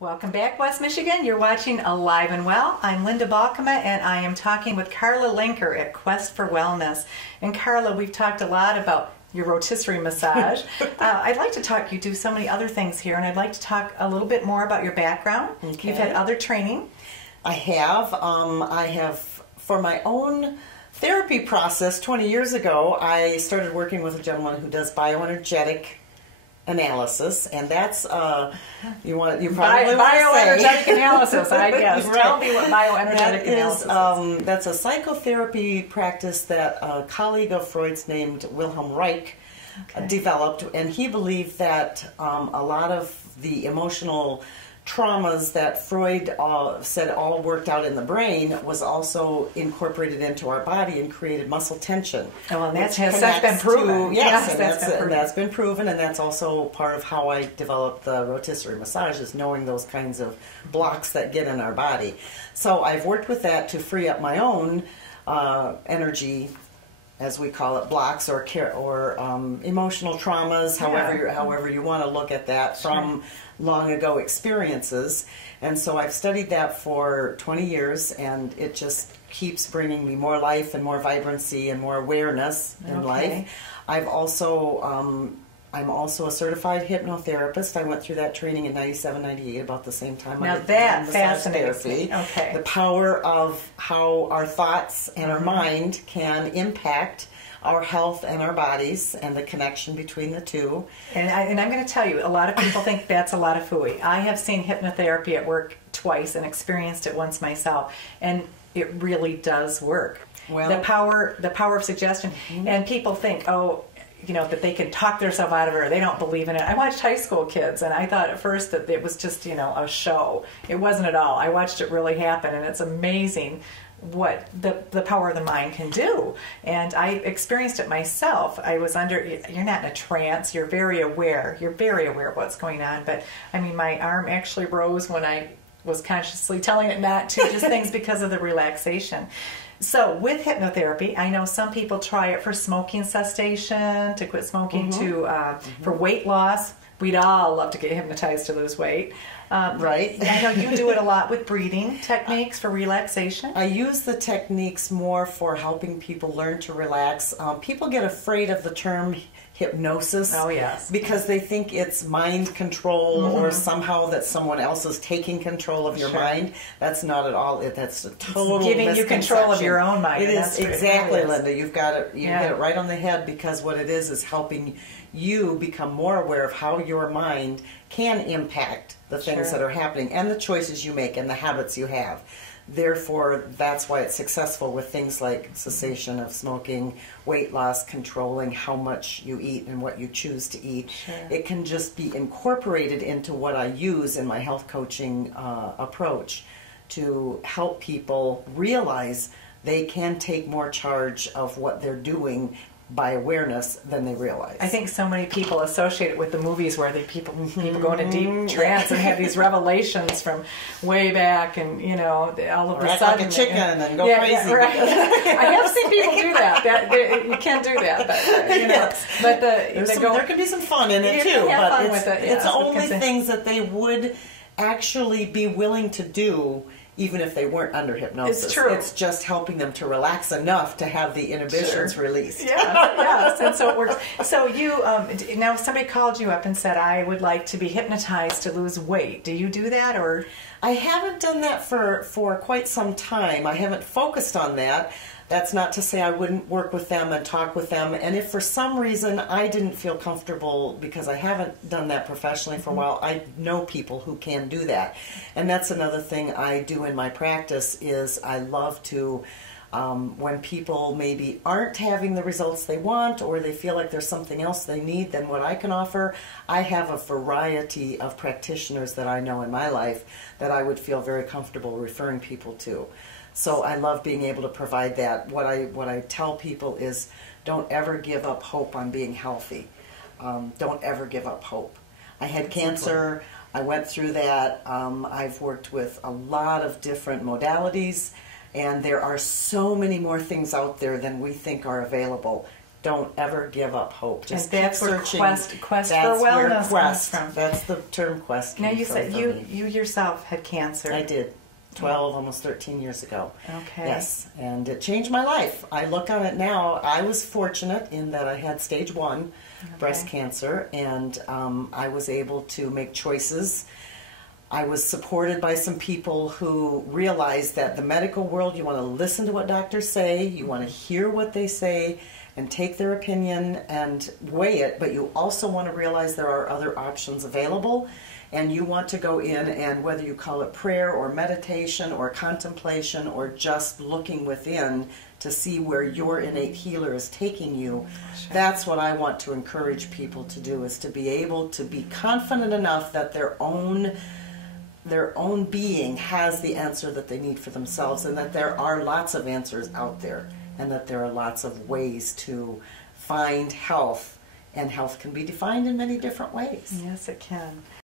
Welcome back, West Michigan. You're watching Alive and Well. I'm Lynda Balkema, and I am talking with Karla Lenker at Quest for Wellness. And Karla, we've talked a lot about your rotisserie massage. I'd like to talk, you do so many other things here, and I'd like to talk a little bit more about your background. Okay. You've had other training. I have, for my own therapy process 20 years ago, I started working with a gentleman who does bioenergetic analysis, and that's you probably bioenergetic analysis. I guess. Right. Tell me what bioenergetic analysis is. That's a psychotherapy practice that a colleague of Freud's named Wilhelm Reich developed, and he believed that a lot of the emotional traumas that Freud said all worked out in the brain was also incorporated into our body and created muscle tension. Oh, and that's been proven. Yes, that's been proven, and that's also part of how I developed the rotisserie massage, is knowing those kinds of blocks that get in our body. So I've worked with that to free up my own energy, as we call it, blocks or emotional traumas, however you want to look at that, from long ago experiences. And so I've studied that for 20 years, and it just keeps bringing me more life and more vibrancy and more awareness in life. I'm also a certified hypnotherapist. I went through that training in 97, 98, about the same time. Now that fascinates me. The power of how our thoughts and our mind can impact our health and our bodies, and the connection between the two. And I'm going to tell you, a lot of people think that's a lot of phooey. I have seen hypnotherapy at work twice and experienced it once myself, and it really does work. Well, the power of suggestion. And people think, that they can talk themselves out of it, or they don't believe in it. I watched high school kids, and I thought at first that it was just, a show. It wasn't at all. I watched it really happen, and it's amazing what the power of the mind can do. And I experienced it myself. I was you're not in a trance, you're very aware of what's going on. But I mean, my arm actually rose when I was consciously telling it not to, just things because of the relaxation. So with hypnotherapy, I know some people try it for smoking cessation, to quit smoking, for weight loss. We'd all love to get hypnotized to lose weight. Right. I know you do it a lot with breathing techniques for relaxation. I use the techniques more for helping people learn to relax. People get afraid of the term hypnosis. Oh, yes. Because they think it's mind control, or somehow that someone else is taking control of your mind. That's not at all it. That's a total giving you control of your own mind. It is, exactly, Lynda. You've got it. You hit it right on the head, because what it is helping you become more aware of how your mind can impact the things that are happening, and the choices you make, and the habits you have. Therefore, that's why it's successful with things like cessation of smoking, weight loss, controlling how much you eat and what you choose to eat. It can just be incorporated into what I use in my health coaching approach to help people realize they can take more charge of what they're doing by awareness than they realize. I think so many people associate it with the movies where people go into deep trance and have these revelations from way back, and all of a sudden, like a chicken and go crazy. Yeah, right. I have seen people do that. You can't do that, but there can be some fun in it too. But it's only things that they would actually be willing to do, even if they weren't under hypnosis. It's true. It's just helping them to relax enough to have the inhibitions released. Yes, and so it works. So you, now somebody called you up and said, I would like to be hypnotized to lose weight. Do you do that, or? I haven't done that for quite some time. I haven't focused on that. That's not to say I wouldn't work with them and talk with them. And if for some reason I didn't feel comfortable, because I haven't done that professionally for a while, I know people who can do that. And that's another thing I do in my practice, is I love to, when people maybe aren't having the results they want, or they feel like there's something else they need than what I can offer, I have a variety of practitioners that I know in my life that I would feel very comfortable referring people to. So I love being able to provide that. What I tell people is, don't ever give up hope on being healthy. Don't ever give up hope. I had cancer. I went through that. I've worked with a lot of different modalities, and there are so many more things out there than we think are available. don't ever give up hope. Just and that's keep where searching. quest That's for wellness quest. comes from. That's the term quest. Now you said you me. yourself had cancer. I did. 12, almost 13 years ago. Okay. Yes, and it changed my life. I look on it now. I was fortunate in that I had stage 1 breast cancer, and I was able to make choices. I was supported by some people who realized that the medical world, you want to listen to what doctors say, you want to hear what they say, and take their opinion and weigh it, but you also want to realize there are other options available, and you want to go in and whether you call it prayer or meditation or contemplation or just looking within to see where your innate healer is taking you. Sure. That's what I want to encourage people to do, is to be able to be confident enough that their own being has the answer that they need for themselves, and that there are lots of answers out there, and that there are lots of ways to find health, and health can be defined in many different ways. Yes, it can.